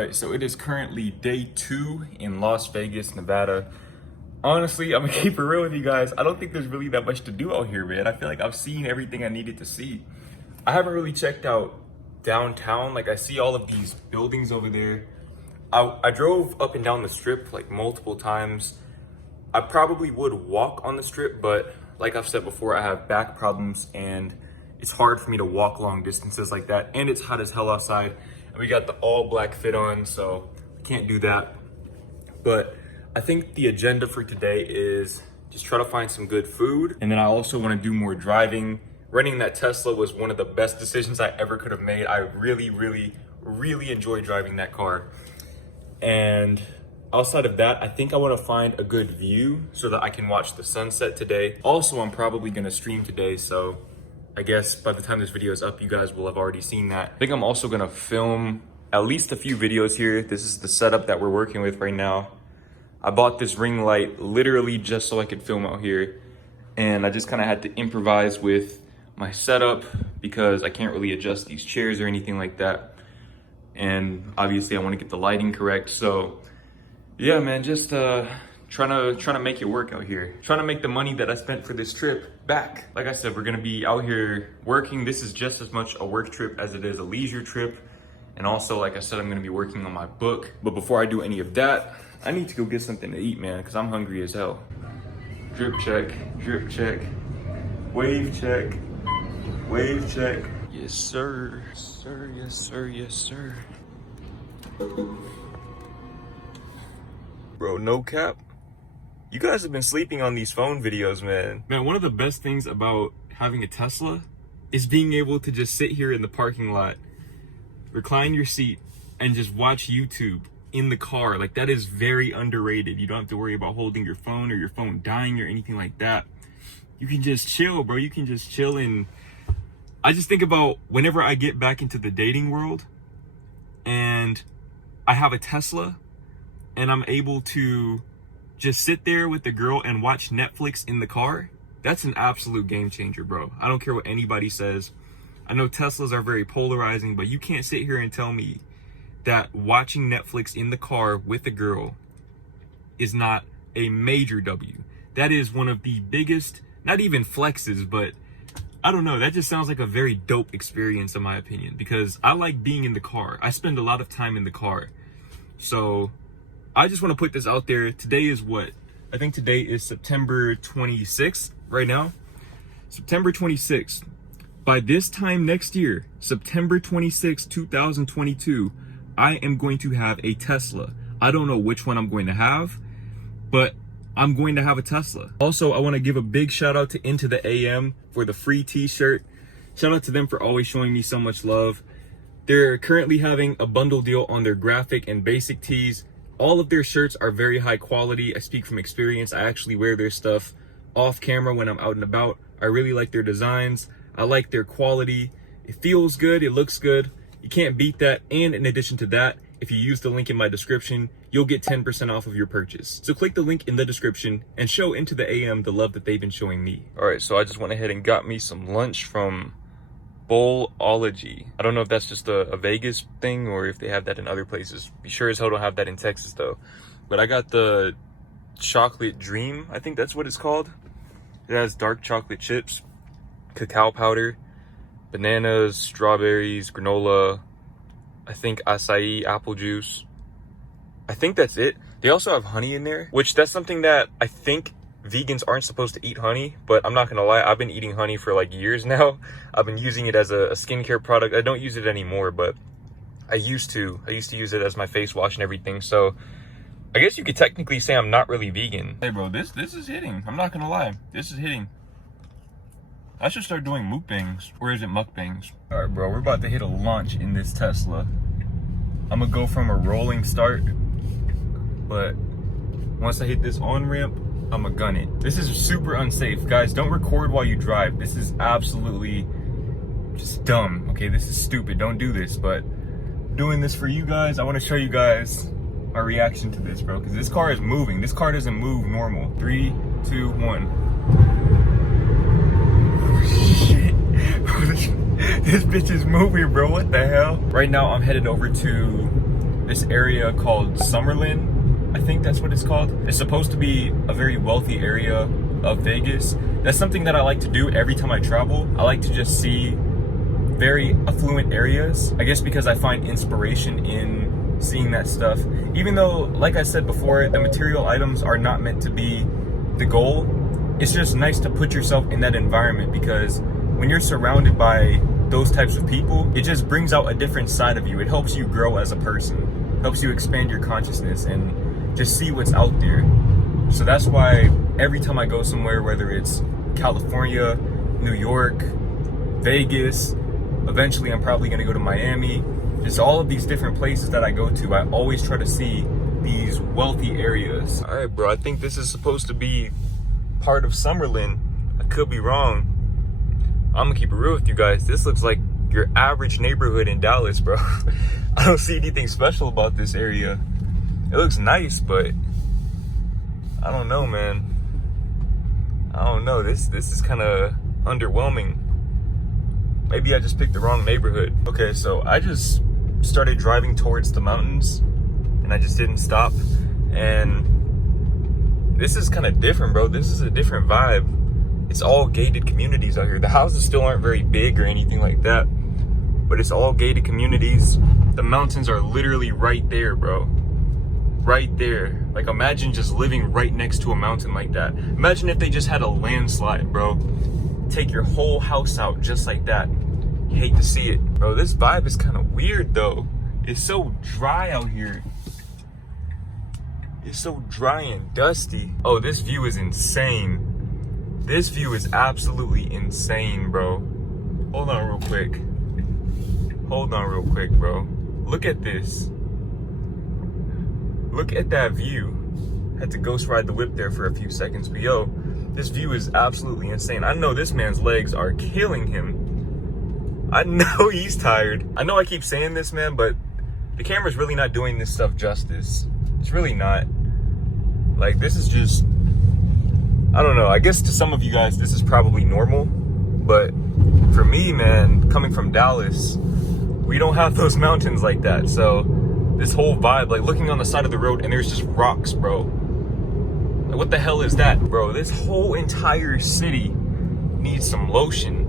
right, so it is currently day 2 in Las Vegas, Nevada. Honestly, I'm gonna keep it real with you guys. I don't think there's really that much to do out here, man. I feel like I've seen everything I needed to see. I haven't really checked out downtown. Like, I see all of these buildings over there. I drove up and down the strip like multiple times. I probably would walk on the strip, but like I've said before, I have back problems and it's hard for me to walk long distances like that. And it's hot as hell outside. And we got the all black fit on, so I can't do that. But I think the agenda for today is just try to find some good food. And then I also want to do more driving. Renting that Tesla was one of the best decisions I ever could have made. I really, really, really enjoy driving that car. And outside of that, I think I want to find a good view so that I can watch the sunset today. Also, I'm probably going to stream today, so I guess by the time this video is up, you guys will have already seen that. I think I'm also going to film at least a few videos here. This is the setup that we're working with right now. I bought this ring light literally just so I could film out here. And I just kind of had to improvise with my setup because I can't really adjust these chairs or anything like that. And obviously I want to get the lighting correct. So yeah, man, just trying to make it work out here. Trying to make the money that I spent for this trip back. Like I said, we're gonna be out here working. This is just as much a work trip as it is a leisure trip. And also, like I said, I'm gonna be working on my book. But before I do any of that, I need to go get something to eat, man, because I'm hungry as hell. Drip check, wave check, wave check. Yes, sir, sir, yes, sir, yes, sir. Bro, no cap. You guys have been sleeping on these phone videos, man. Man, one of the best things about having a Tesla is being able to just sit here in the parking lot, recline your seat, and just watch YouTube in the car. Like, that is very underrated. You don't have to worry about holding your phone or your phone dying or anything like that. You can just chill, bro. You can just chill. And I just think about whenever I get back into the dating world and I have a Tesla and I'm able to just sit there with the girl and watch Netflix in the car, that's an absolute game changer, bro. I don't care what anybody says. I know Teslas are very polarizing, but you can't sit here and tell me that watching Netflix in the car with a girl is not a major W. That is one of the biggest, not even flexes, but I don't know, that just sounds like a very dope experience in my opinion, because I like being in the car. I spend a lot of time in the car. So I just want to put this out there. Today is what? I think today is September 26th right now. September 26th. By this time next year, September 26, 2022, I am going to have a Tesla. I don't know which one I'm going to have, but I'm going to have a Tesla. Also, I want to give a big shout out to IntoTheAm for the free t-shirt. Shout out to them for always showing me so much love. They're currently having a bundle deal on their graphic and basic tees. All of their shirts are very high quality. I speak from experience. I actually wear their stuff off camera when I'm out and about. I really like their designs. I like their quality. It feels good. It looks good. You can't beat that. And in addition to that, if you use the link in my description, you'll get 10% off of your purchase. So click the link in the description and show IntoTheAm the love that they've been showing me. All right, so I just went ahead and got me some lunch from Bowlology. I don't know if that's just a Vegas thing or if they have that in other places. Be sure as hell don't have that in Texas though. But I got the chocolate dream, I think that's what it's called. It has dark chocolate chips, cacao powder, bananas, strawberries, granola, I think acai, apple juice. I think that's it. They also have honey in there, which that's something that I think vegans aren't supposed to eat honey, but I'm not gonna lie, I've been eating honey for like years now. I've been using it as a skincare product. I don't use it anymore, but I used to use it as my face wash and everything. So I guess you could technically say I'm not really vegan. Hey bro, this is hitting. I'm not gonna lie, this is hitting. I should start doing mukbangs, or is it mukbangs? All right, bro, we're about to hit a launch in this Tesla. I'm gonna go from a rolling start, but once I hit this on-ramp, I'm gonna gun it. This is super unsafe. Guys, don't record while you drive. This is absolutely just dumb, okay? This is stupid, don't do this, but doing this for you guys, I wanna show you guys our reaction to this, bro, because this car is moving. This car doesn't move normal. 3, 2, 1. Shit. This bitch is moving, bro. What the hell? Right now, I'm headed over to this area called Summerlin. I think that's what it's called. It's supposed to be a very wealthy area of Vegas. That's something that I like to do every time I travel. I like to just see very affluent areas, I guess because I find inspiration in seeing that stuff. Even though, like I said before, the material items are not meant to be the goal, it's just nice to put yourself in that environment, because when you're surrounded by those types of people, it just brings out a different side of you. It helps you grow as a person, helps you expand your consciousness and just see what's out there. So that's why every time I go somewhere, whether it's California, New York, Vegas, eventually I'm probably gonna go to Miami, just all of these different places that I go to, I always try to see these wealthy areas. All right, bro, I think this is supposed to be part of Summerlin. I could be wrong. I'm gonna keep it real with you guys. This looks like your average neighborhood in Dallas, bro. I don't see anything special about this area. It looks nice, but I don't know, man. I don't know. This is kind of underwhelming. Maybe I just picked the wrong neighborhood. Okay, so I just started driving towards the mountains and I just didn't stop. And this is kind of different, bro. This is a different vibe. It's all gated communities out here. The houses still aren't very big or anything like that, but it's all gated communities. The mountains are literally right there, bro. Right there. Like, imagine just living right next to a mountain like that. Imagine if they just had a landslide, bro. Take your whole house out just like that. You hate to see it. Bro, this vibe is kind of weird though. It's so dry out here. It's so dry and dusty. Oh, this view is insane. This view is absolutely insane, bro. Hold on real quick. Hold on real quick, bro. Look at this. Look at that view. Had to ghost ride the whip there for a few seconds, but yo, this view is absolutely insane. I know this man's legs are killing him. I know he's tired. I know I keep saying this, man, but the camera's really not doing this stuff justice. It's really not. Like, this is just, I don't know. I guess to some of you guys, this is probably normal, but for me, man, coming from Dallas, we don't have those mountains like that. So this whole vibe, like looking on the side of the road and there's just rocks, bro. Like, what the hell is that, bro? This whole entire city needs some lotion.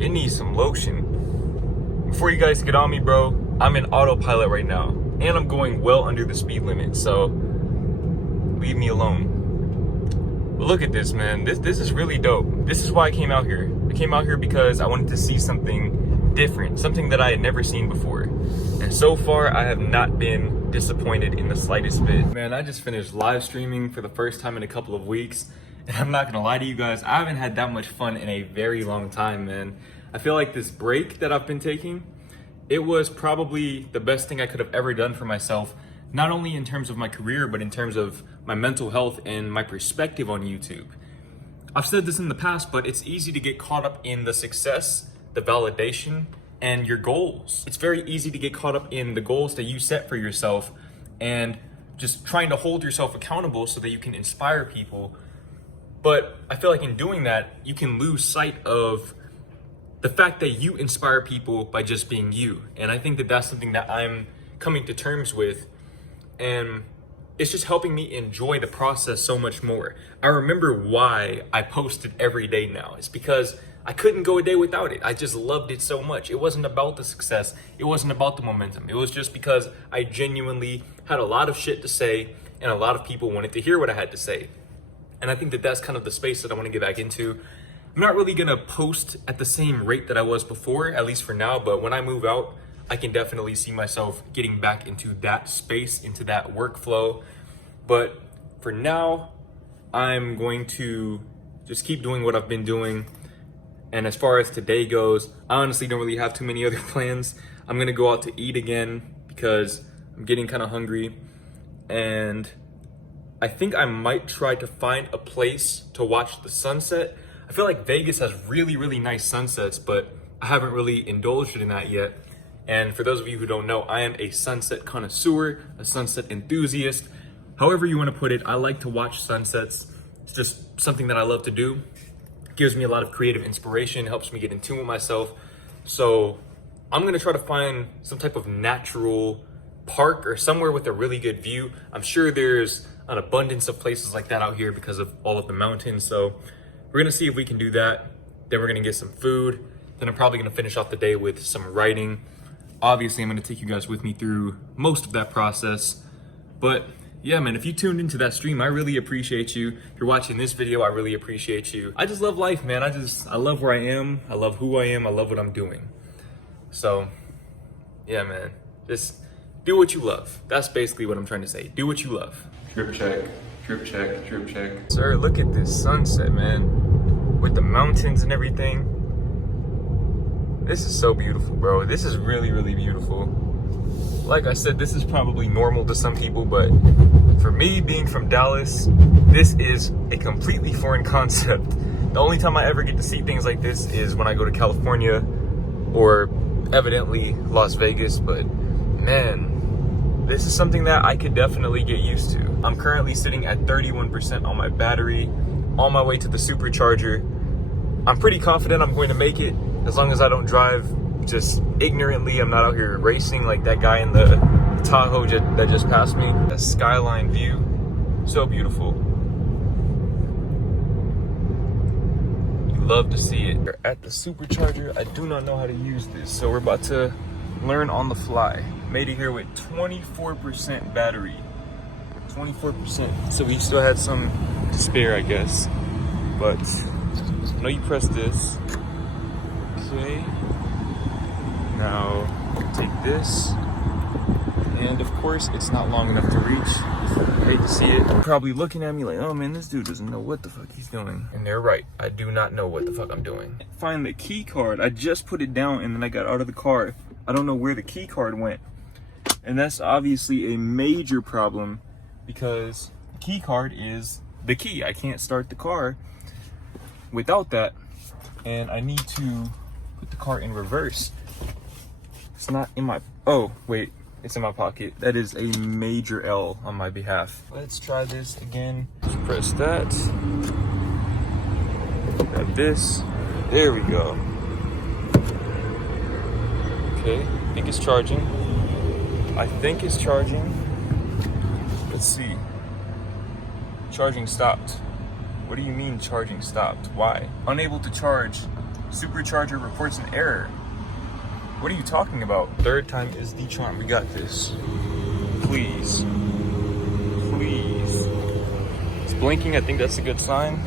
It needs some lotion. Before you guys get on me, bro, I'm in autopilot right now, and I'm going well under the speed limit, so leave me alone. But look at this, man. This is really dope. This is why I came out here. I came out here because I wanted to see something different, something that I had never seen before. And so far, I have not been disappointed in the slightest bit. Man, I just finished live streaming for the first time in a couple of weeks, and I'm not gonna lie to you guys, I haven't had that much fun in a very long time, man. I feel like this break that I've been taking, it was probably the best thing I could have ever done for myself, not only in terms of my career, but in terms of my mental health and my perspective on YouTube. I've said this in the past, but it's easy to get caught up in the success, the validation, and your goals. It's very easy to get caught up in the goals that you set for yourself and just trying to hold yourself accountable so that you can inspire people. But I feel like in doing that, you can lose sight of the fact that you inspire people by just being you. And I think that that's something that I'm coming to terms with. And it's just helping me enjoy the process so much more. I remember why I posted every day now. It's because I couldn't go a day without it. I just loved it so much. It wasn't about the success. It wasn't about the momentum. It was just because I genuinely had a lot of shit to say and a lot of people wanted to hear what I had to say. And I think that that's kind of the space that I want to get back into. I'm not really gonna post at the same rate that I was before, at least for now, but when I move out, I can definitely see myself getting back into that space, into that workflow. But for now, I'm going to just keep doing what I've been doing. And as far as today goes, I honestly don't really have too many other plans. I'm gonna go out to eat again because I'm getting kind of hungry. And I think I might try to find a place to watch the sunset. I feel like Vegas has really, really nice sunsets, but I haven't really indulged in that yet. And for those of you who don't know, I am a sunset connoisseur, a sunset enthusiast. However you want to put it, I like to watch sunsets. It's just something that I love to do. It gives me a lot of creative inspiration, helps me get in tune with myself. So I'm gonna try to find some type of natural park or somewhere with a really good view. I'm sure there's an abundance of places like that out here because of all of the mountains. So we're gonna see if we can do that. Then we're gonna get some food. Then I'm probably gonna finish off the day with some writing. Obviously, I'm gonna take you guys with me through most of that process. But yeah, man, if you tuned into that stream, I really appreciate you. If you're watching this video, I really appreciate you. I just love life, man. I love where I am. I love who I am. I love what I'm doing. So yeah, man, just do what you love. That's basically what I'm trying to say. Do what you love. Trip check, trip check, trip check. Sir, look at this sunset, man. With the mountains and everything. This is so beautiful, bro. This is really, really beautiful. Like I said, this is probably normal to some people, but for me, being from Dallas, this is a completely foreign concept. The only time I ever get to see things like this is when I go to California or evidently Las Vegas, but man, this is something that I could definitely get used to. I'm currently sitting at 31% on my battery, on my way to the Supercharger. I'm pretty confident I'm going to make it as long as I don't drive just ignorantly. I'm not out here racing like that guy in the Tahoe that just passed me. The skyline view, so beautiful. You love to see it. We're at the Supercharger. I do not know how to use this, so we're about to learn on the fly. Made it here with 24% battery. 24%. So we still had some to spare, I guess. But I know you press this. Okay. Now take this. And of course, it's not long enough to reach. I hate to see it. You're probably looking at me like, oh man, this dude doesn't know what the fuck he's doing. And they're right. I do not know what the fuck I'm doing. Find the key card. I just put it down and then I got out of the car. I don't know where the key card went. And that's obviously a major problem because the key card is the key. I can't start the car without that. And I need to put the car in reverse. It's not in my, oh wait, it's in my pocket. That is a major L on my behalf. Let's try this again. Just press that. Grab this. There we go. Okay, I think it's charging. I think it's charging. Let's see. Charging stopped. What do you mean charging stopped? Why? Unable to charge. Supercharger reports an error. What are you talking about? Third time is the charm. We got this. Please. Please. It's blinking. I think that's a good sign.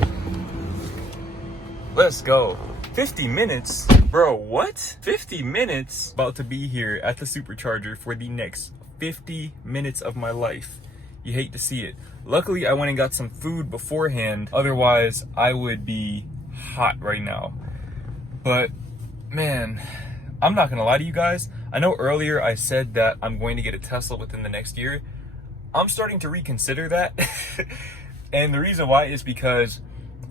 Let's go. 50 minutes? Bro, what? 50 minutes? About to be here at the Supercharger for the next 50 minutes of my life. You hate to see it. Luckily, I went and got some food beforehand. Otherwise, I would be hot right now. But, man, I'm not gonna lie to you guys. I know earlier I said that I'm going to get a Tesla within the next year. I'm starting to reconsider that. And the reason why is because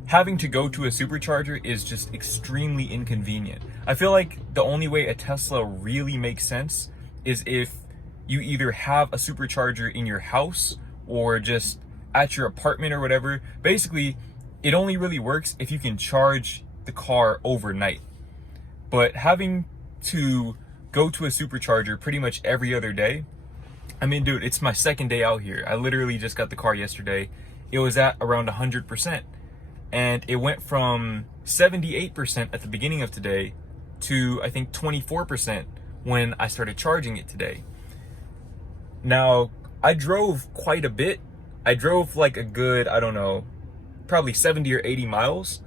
having to go to a Supercharger is just extremely inconvenient. I feel like the only way a Tesla really makes sense is if you either have a Supercharger in your house or just at your apartment or whatever. Basically, it only really works if you can charge the car overnight. But having to go to a Supercharger pretty much every other day, I mean, dude, it's my second day out here. I literally just got the car yesterday. It was at around 100%. And it went from 78% at the beginning of today to, I think, 24% when I started charging it today. Now, I drove quite a bit. I drove like a good, I don't know, probably 70 or 80 miles.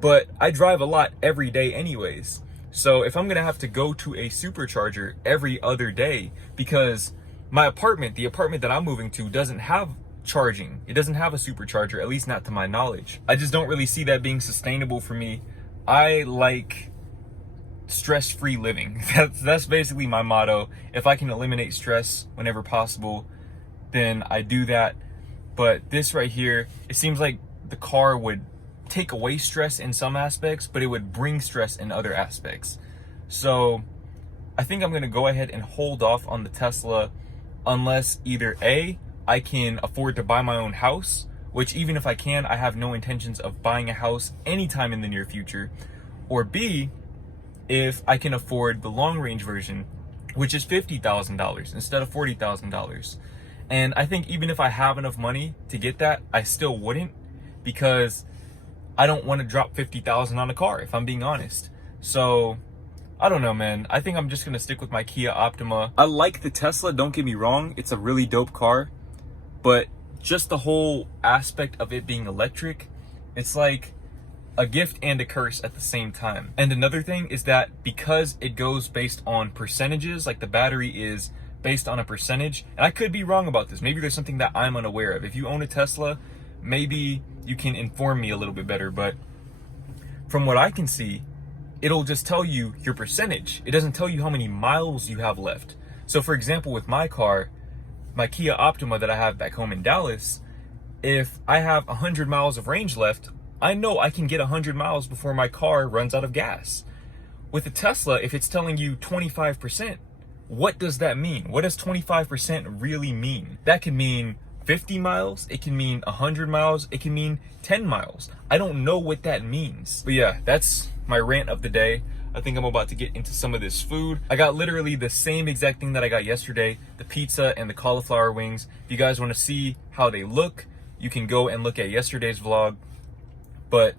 But I drive a lot every day anyways. So if I'm gonna have to go to a Supercharger every other day, because my apartment, the apartment that I'm moving to, doesn't have charging. It doesn't have a Supercharger, at least not to my knowledge. I just don't really see that being sustainable for me. I like stress-free living. That's basically my motto. If I can eliminate stress whenever possible, then I do that. But this right here, it seems like the car would take away stress in some aspects, but it would bring stress in other aspects. So I think I'm gonna go ahead and hold off on the Tesla unless either A, I can afford to buy my own house, which even if I can, I have no intentions of buying a house anytime in the near future, or B, if I can afford the long range version, which is $50,000 instead of $40,000. And I think even if I have enough money to get that, I still wouldn't, because I don't want to drop $50,000 on a car, if I'm being honest. So I don't know, man. I think I'm just gonna stick with my Kia Optima. I like the Tesla, don't get me wrong, it's a really dope car, but just the whole aspect of it being electric, it's like a gift and a curse at the same time. And another thing is that because it goes based on percentages, like the battery is based on a percentage, and I could be wrong about this, maybe there's something that I'm unaware of. If you own a Tesla, maybe you can inform me a little bit better, but from what I can see, it'll just tell you your percentage. It doesn't tell you how many miles you have left. So for example, with my car, my Kia Optima that I have back home in Dallas, if I have 100 miles of range left, I know I can get 100 miles before my car runs out of gas. With a Tesla, if it's telling you 25%, what does that mean? What does 25% really mean? That can mean 50 miles, it can mean 100 miles, it can mean 10 miles. I don't know what that means. But yeah, that's my rant of the day. I think I'm about to get into some of this food. I got literally the same exact thing that I got yesterday, the pizza and the cauliflower wings. If you guys want to see how they look, you can go and look at yesterday's vlog. But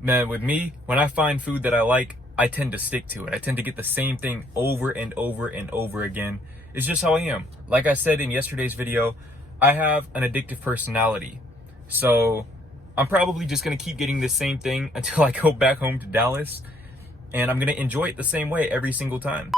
man, with me, when I find food that I like, I tend to stick to it. I tend to get the same thing over and over and over again. It's just how I am. Like I said in yesterday's video, I have an addictive personality. So I'm probably just gonna keep getting the same thing until I go back home to Dallas, and I'm gonna enjoy it the same way every single time.